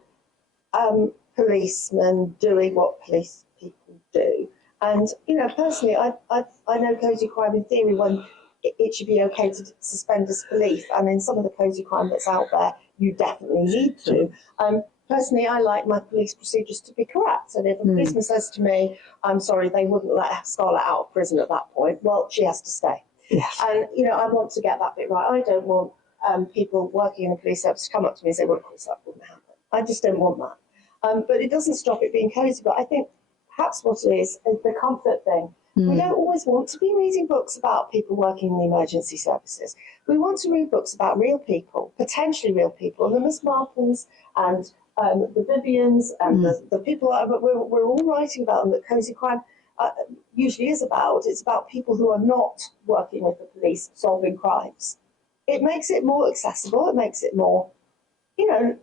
policemen doing what police people do. And, personally, I know Cosy Crime in theory when it should be okay to suspend disbelief. And in some of the Cosy Crime that's out there, you definitely need to. Personally, I like my police procedures to be correct. And if a policeman says to me, I'm sorry, they wouldn't let Scarlett out of prison at that point, well, she has to stay. Yes. And, I want to get that bit right. I don't want people working in the police service to come up to me and say, well, of course that wouldn't happen. I just don't want that. But it doesn't stop it being cozy. But I think perhaps what it is the comfort thing. We don't always want to be reading books about people working in the emergency services. We want to read books about real people, potentially real people, the Miss Marples and the Vivians and the people that we're all writing about and that Cosy Crime usually is about. It's about people who are not working with the police solving crimes. It makes it more accessible. It makes it more,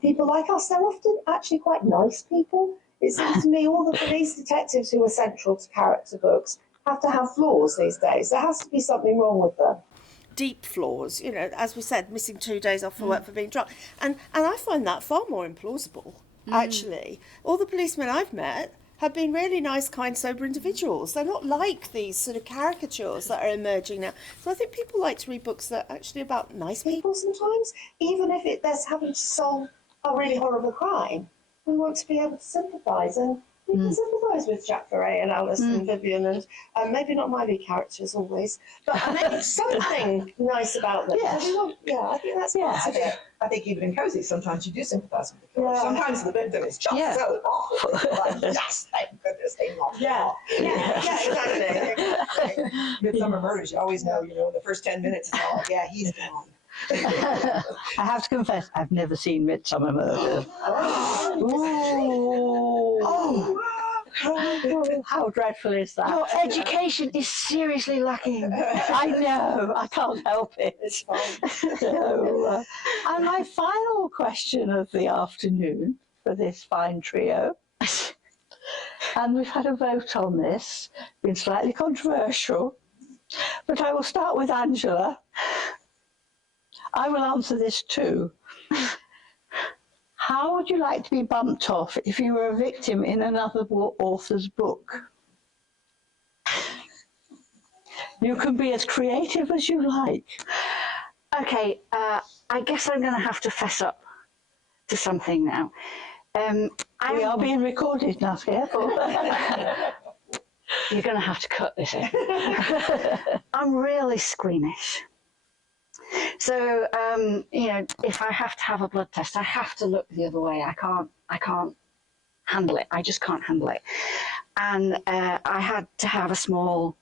people like us. They're often actually quite nice people It seems to me all the police detectives who are central to character books have to have flaws these days. There has to be something wrong with them. Deep flaws, you know, as we said, missing 2 days off for work for being drunk. And I find that far more implausible, actually. All the policemen I've met have been really nice, kind, sober individuals. They're not like these sort of caricatures that are emerging now. So I think people like to read books that are actually about nice people. People sometimes, even if there's having to solve a really horrible crime, we want to be able to sympathise, and we can sympathise with Jack Foray and Alice and Vivian, and maybe not my lead characters always, but I mean something nice about them. Yes. So I think that's part of it. I think even in Cosy, sometimes you do sympathise with the killer. Yeah. Sometimes the victim is just so awful. Like, yes, thank goodness they knocked him off. Exactly. Midsummer Murders, you always know, the first 10 minutes is all, yeah, he's gone. I have to confess, I've never seen Midsummer Murders. Oh, How dreadful is that? Your education is seriously lacking. I know, I can't help it. It's fine. So, and my final question of the afternoon for this fine trio, and we've had a vote on this, been slightly controversial, but I will start with Angela. I will answer this too. How would you like to be bumped off if you were a victim in another author's book? You can be as creative as you like. Okay, I guess I'm going to have to fess up to something now. We are being recorded now, careful. You're going to have to cut this in. I'm really squeamish. So, if I have to have a blood test, I have to look the other way. I can't handle it. I just can't handle it. And I had to have a small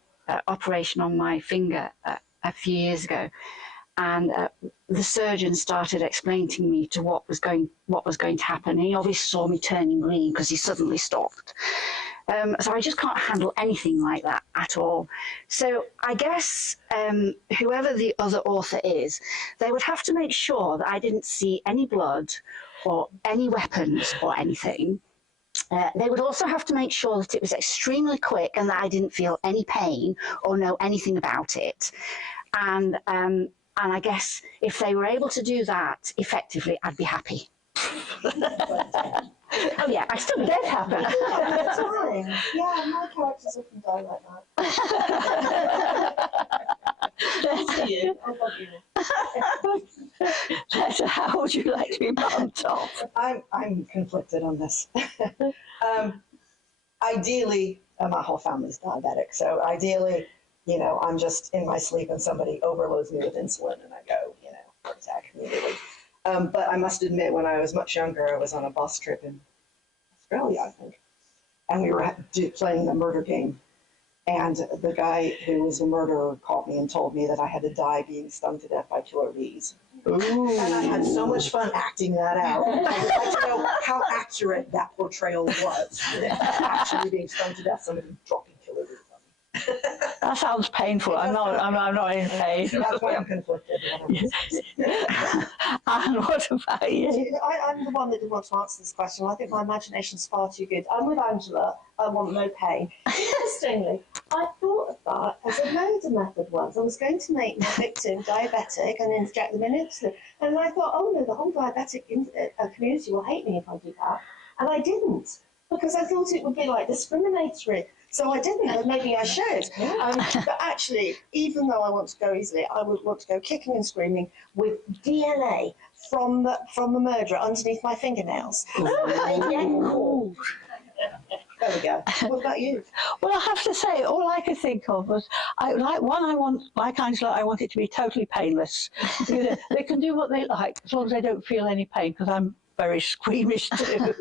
operation on my finger a few years ago. And the surgeon started explaining to me what was going to happen. And he obviously saw me turning green because he suddenly stopped. So I just can't handle anything like that at all. So I guess whoever the other author is, they would have to make sure that I didn't see any blood or any weapons or anything. They would also have to make sure that it was extremely quick and that I didn't feel any pain or know anything about it. And I guess if they were able to do that effectively, I'd be happy. Oh yeah, I still dead happy. Yeah, time. Yeah, my characters often die like that. That's you. How would you like to be bumped off? I'm conflicted on this. Ideally, my whole family's diabetic, so ideally, I'm just in my sleep and somebody overloads me with insulin and I go, heart attack immediately. But I must admit, when I was much younger, I was on a bus trip in Australia, I think, and we were playing the murder game. And the guy who was the murderer called me and told me that I had to die being stung to death by killer bees. Ooh. And I had so much fun acting that out. I would like to know how accurate that portrayal was. Actually being stung to death, somebody dropping killer bees on me. That sounds painful. I'm not in pain. That's why I'm conflicted. And what about you? I'm the one that didn't want to answer this question. I think my imagination's far too good. I'm with Angela. I want no pain. Interestingly, I thought of that as a murder method once. I was going to make my victim diabetic and inject them in insulin. And I thought, oh no, the whole diabetic community will hate me if I do that. And I didn't, because I thought it would be like discriminatory. So I didn't, and maybe I should. But actually, even though I want to go easily, I would want to go kicking and screaming with DNA from the murderer underneath my fingernails. Ooh. There we go. What about you? Well, I have to say, all I could think of was, like Angela, I want it to be totally painless. They can do what they like, as long as they don't feel any pain, because I'm very squeamish too,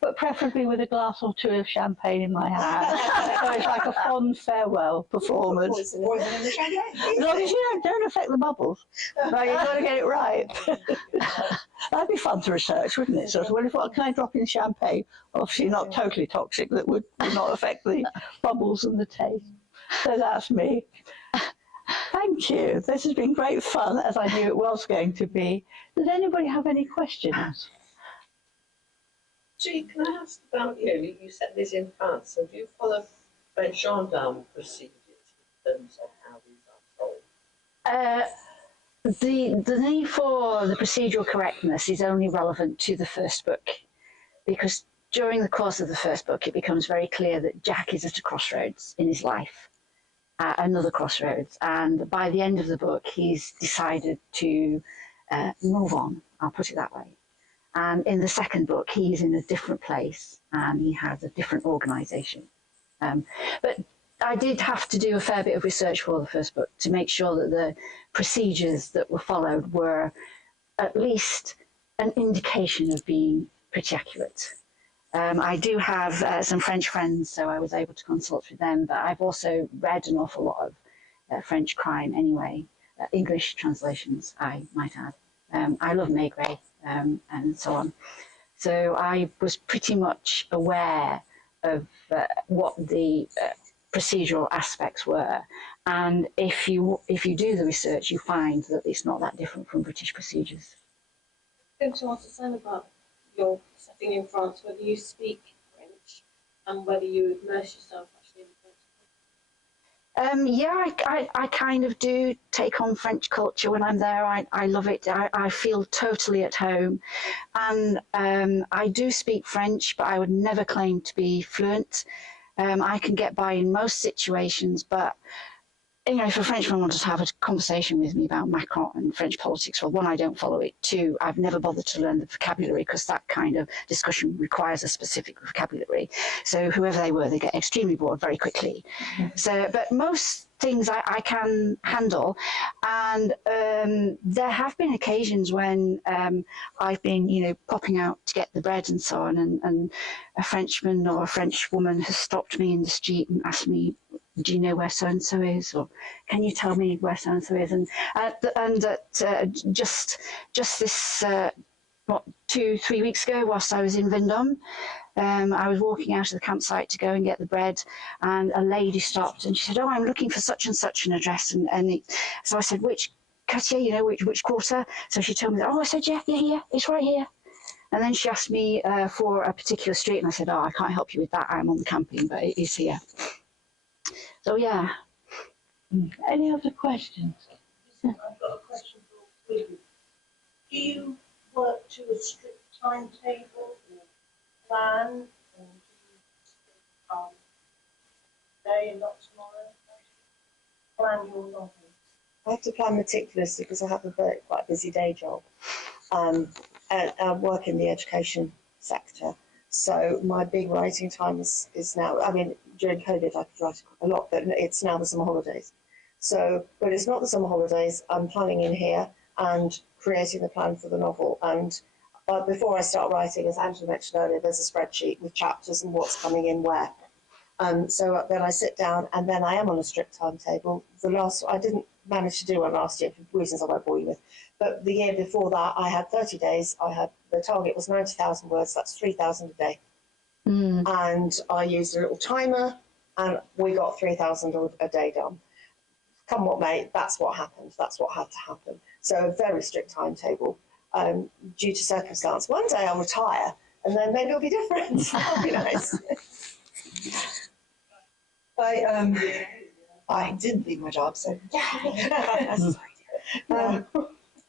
but preferably with a glass or two of champagne in my hand. So it's like a fond farewell performance. Poison in the champagne. As long as you don't affect the bubbles. No, you've got to get it right. That'd be fun to research, wouldn't it? So, what can I drop in champagne? Obviously not totally toxic, that would not affect the bubbles and the taste. So that's me. Thank you. This has been great fun, as I knew it was going to be. Does anybody have any questions? Actually, can I ask about you said this in France, so do you follow French gendarme procedures in terms of how these are told? The need for the procedural correctness is only relevant to the first book, because during the course of the first book, it becomes very clear that Jack is at a crossroads in his life, another crossroads. And by the end of the book, he's decided to move on, I'll put it that way. And in the second book, he's in a different place and he has a different organisation. But I did have to do a fair bit of research for the first book to make sure that the procedures that were followed were at least an indication of being pretty accurate. I do have some French friends, so I was able to consult with them, but I've also read an awful lot of French crime anyway, English translations, I might add. I love Maigret and so on. So I was pretty much aware of what the procedural aspects were. And if you do the research, you find that it's not that different from British procedures. I'm going to ask Susanne about your setting in France, whether you speak French and whether you immerse yourself actually in French. Yeah, I kind of do take on French culture when I'm there. I love it. I feel totally at home. And I do speak French, but I would never claim to be fluent. I can get by in most situations, but if a Frenchman wanted to have a conversation with me about Macron and French politics, well, one, I don't follow it. Two, I've never bothered to learn the vocabulary because that kind of discussion requires a specific vocabulary. So whoever they were, they get extremely bored very quickly. So, but most things I can handle, and there have been occasions when I've been, popping out to get the bread and so on, and a Frenchman or a French woman has stopped me in the street and asked me, do you know where so-and-so is? Or can you tell me where so-and-so is? And just this, 2-3 weeks ago, whilst I was in Vendôme, I was walking out of the campsite to go and get the bread, and a lady stopped and she said, oh, I'm looking for such and such an address. So I said, which quartier, which quarter? So she told me that. Oh, I said, yeah, it's right here. And then she asked me for a particular street, and I said, oh, I can't help you with that. I'm on the camping, but it is here. So, yeah. Any other questions? I've got a question for all three of you. Do you work to a strict timetable or plan, or do you today and not tomorrow? Plan your novel. I have to plan meticulously because I have quite a busy day job. I work in the education sector, so my big writing time is now. I mean, during COVID, I could write a lot, but it's now the summer holidays. So when it's not the summer holidays, I'm planning in here and creating the plan for the novel. And before I start writing, as Angela mentioned earlier, there's a spreadsheet with chapters and what's coming in where. So then I sit down, and then I am on a strict timetable. I didn't manage to do one last year for reasons I won't bore you with. But the year before that, I had 30 days. The target was 90,000 words. That's 3,000 a day. And I used a little timer, and we got 3,000 a day done. Come what may, that's what happened. That's what had to happen. So a very strict timetable due to circumstance. One day I'll retire, and then maybe it'll be different. That'll be nice. I did leave my job, so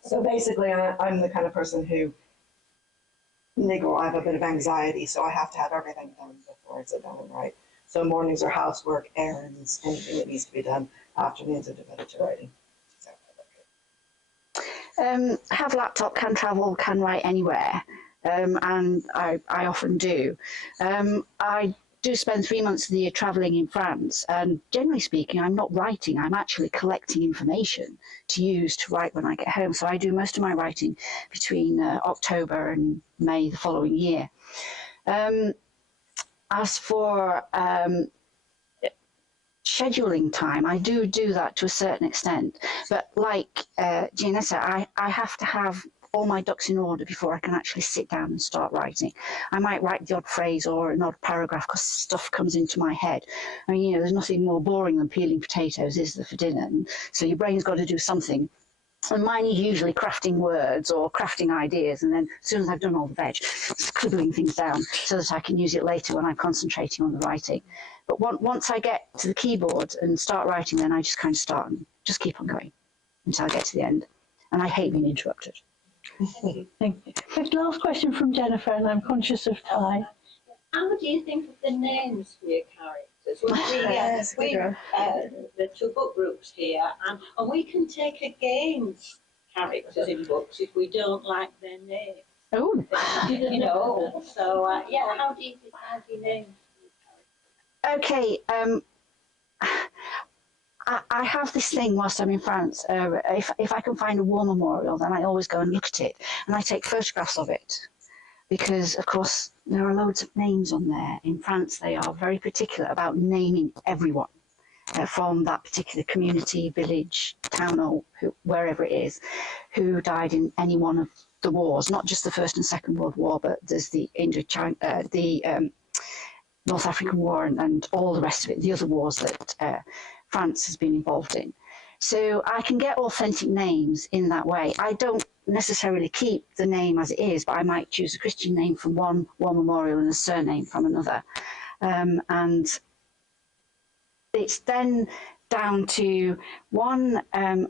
so basically, I'm the kind of person who I have a bit of anxiety, so I have to have everything done before I sit down and write. So mornings are housework, errands, anything that needs to be done. Afternoons are devoted to writing. Have laptop, can travel, can write anywhere, and I often do. I do spend 3 months of the year travelling in France, and generally speaking, I'm not writing, I'm actually collecting information to use to write when I get home. So I do most of my writing between October and May the following year. As for scheduling time, I do that to a certain extent, but like Gianetta, I have to have all my ducks in order before I can actually sit down and start writing. I might write the odd phrase or an odd paragraph because stuff comes into my head. I mean, there's nothing more boring than peeling potatoes, is there, for dinner? And so your brain's got to do something. And mine are usually crafting words or crafting ideas, and then as soon as I've done all the veg, scribbling things down so that I can use it later when I'm concentrating on the writing. But once I get to the keyboard and start writing, then I just kind of start and just keep on going until I get to the end. And I hate being interrupted. Thank you. Last question from Jennifer, and I'm conscious of time. How do you think of the names for your characters? The two book groups here, and we can take against characters in books if we don't like their name. Oh, You know, so how do you name your characters? okay. I have this thing whilst I'm in France. If I can find a war memorial, then I always go and look at it, and I take photographs of it. Because, of course, there are loads of names on there. In France, they are very particular about naming everyone from that particular community, village, town, or wherever it is, who died in any one of the wars, not just the First and Second World War, but there's the North African War and all the rest of it, the other wars that France has been involved in. So I can get authentic names in that way. I don't necessarily keep the name as it is, but I might choose a Christian name from one war memorial and a surname from another. And it's then down to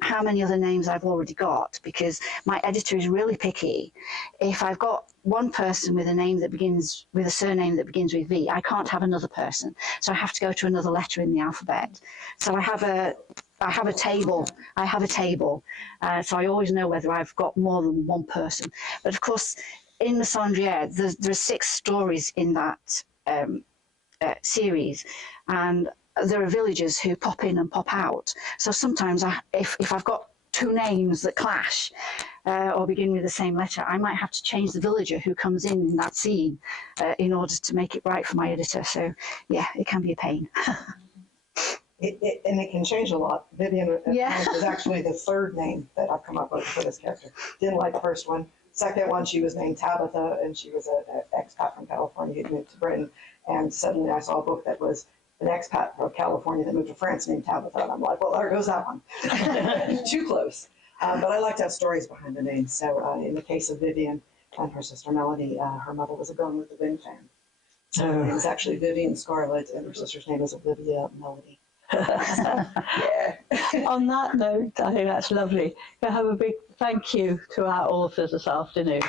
how many other names I've already got, because my editor is really picky. If I've got one person with a surname that begins with V, I can't have another person. So I have to go to another letter in the alphabet. So I have a table. So I always know whether I've got more than one person. But of course, in Messandriere, there are 6 stories in that series, and there are villagers who pop in and pop out. So sometimes, if I've got 2 names that clash or begin with the same letter, I might have to change the villager who comes in that scene in order to make it right for my editor. So yeah, it can be a pain. And it can change a lot. Vivian is actually the 3rd name that I've come up with for this character. Didn't like the first one. Second one, she was named Tabitha, and she was an expat from California who moved to Britain. And suddenly I saw a book that was an expat from California that moved to France named Tabitha. And I'm like, well, there goes that one. Too close. But I like to have stories behind the names. So in the case of Vivian and her sister Melody, her mother was a Gone with the Wind fan. So it was actually Vivian Scarlett, and her sister's name is Olivia Melody. Yeah. On that note, I think that's lovely. Can I have a big thank you to our authors this afternoon.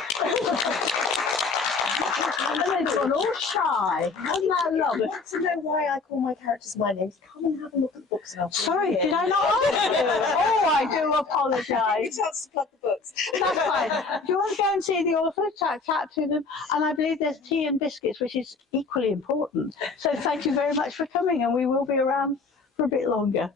And they've gone all shy. Isn't that lovely? If you want to know why I call my characters my names, come and have a look at the books. And I'll Sorry, did I not ask you? Oh, I do Give me a apologise. chance to plug the books. That's fine. Do you want to go and see the authors, chat to them? And I believe there's tea and biscuits, which is equally important. So thank you very much for coming, and we will be around for a bit longer.